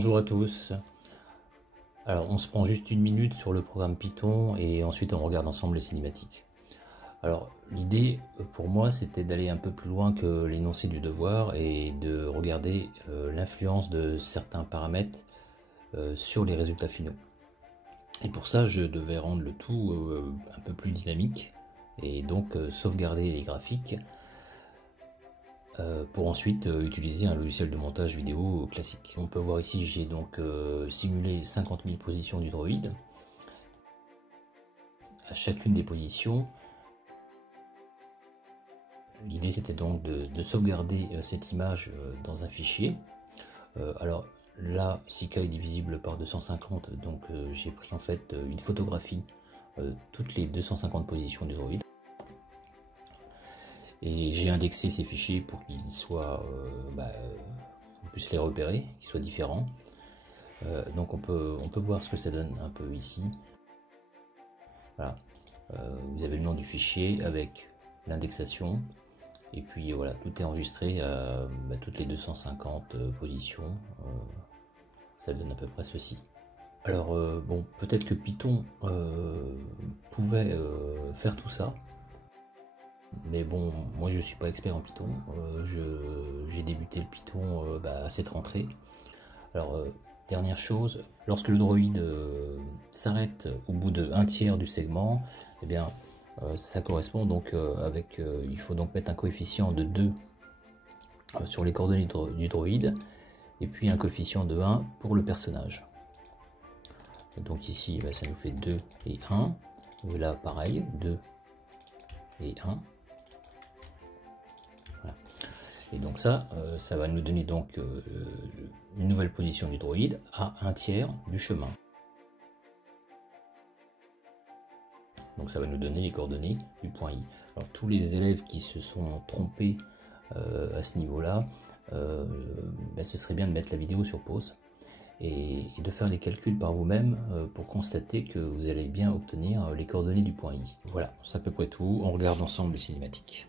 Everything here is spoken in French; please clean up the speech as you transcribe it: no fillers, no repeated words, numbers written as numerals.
Bonjour à tous. Alors on se prend juste une minute sur le programme Python et ensuite on regarde ensemble les cinématiques. Alors l'idée pour moi c'était d'aller un peu plus loin que l'énoncé du devoir et de regarder l'influence de certains paramètres sur les résultats finaux. Et pour ça je devais rendre le tout un peu plus dynamique et donc sauvegarder les graphiques pour ensuite utiliser un logiciel de montage vidéo classique. On peut voir ici j'ai donc simulé 50 000 positions du droïde. À chacune des positions, l'idée c'était donc de sauvegarder cette image dans un fichier. Alors là, si k est divisible par 250, donc j'ai pris en fait une photographie toutes les 250 positions du droïde. Et j'ai indexé ces fichiers pour qu'ils soient, on puisse les repérer, qu'ils soient différents. Donc on peut voir ce que ça donne un peu ici. Voilà. Vous avez le nom du fichier avec l'indexation. Et puis voilà, tout est enregistré à toutes les 250 positions. Ça donne à peu près ceci. Alors bon, peut-être que Python pouvait faire tout ça. Mais bon, moi je suis pas expert en Python, j'ai débuté le Python à cette rentrée. Alors, dernière chose, lorsque le droïde s'arrête au bout de 1/3 du segment, eh bien ça correspond donc il faut donc mettre un coefficient de 2 sur les coordonnées du droïde, et puis un coefficient de 1 pour le personnage. Donc ici, ça nous fait 2 et 1, et là pareil, 2 et 1. Voilà. Et donc ça va nous donner donc une nouvelle position du droïde à 1/3 du chemin. Donc ça va nous donner les coordonnées du point I. Alors tous les élèves qui se sont trompés à ce niveau-là, ce serait bien de mettre la vidéo sur pause et de faire les calculs par vous-même pour constater que vous allez bien obtenir les coordonnées du point I. Voilà, c'est à peu près tout. On regarde ensemble les cinématiques.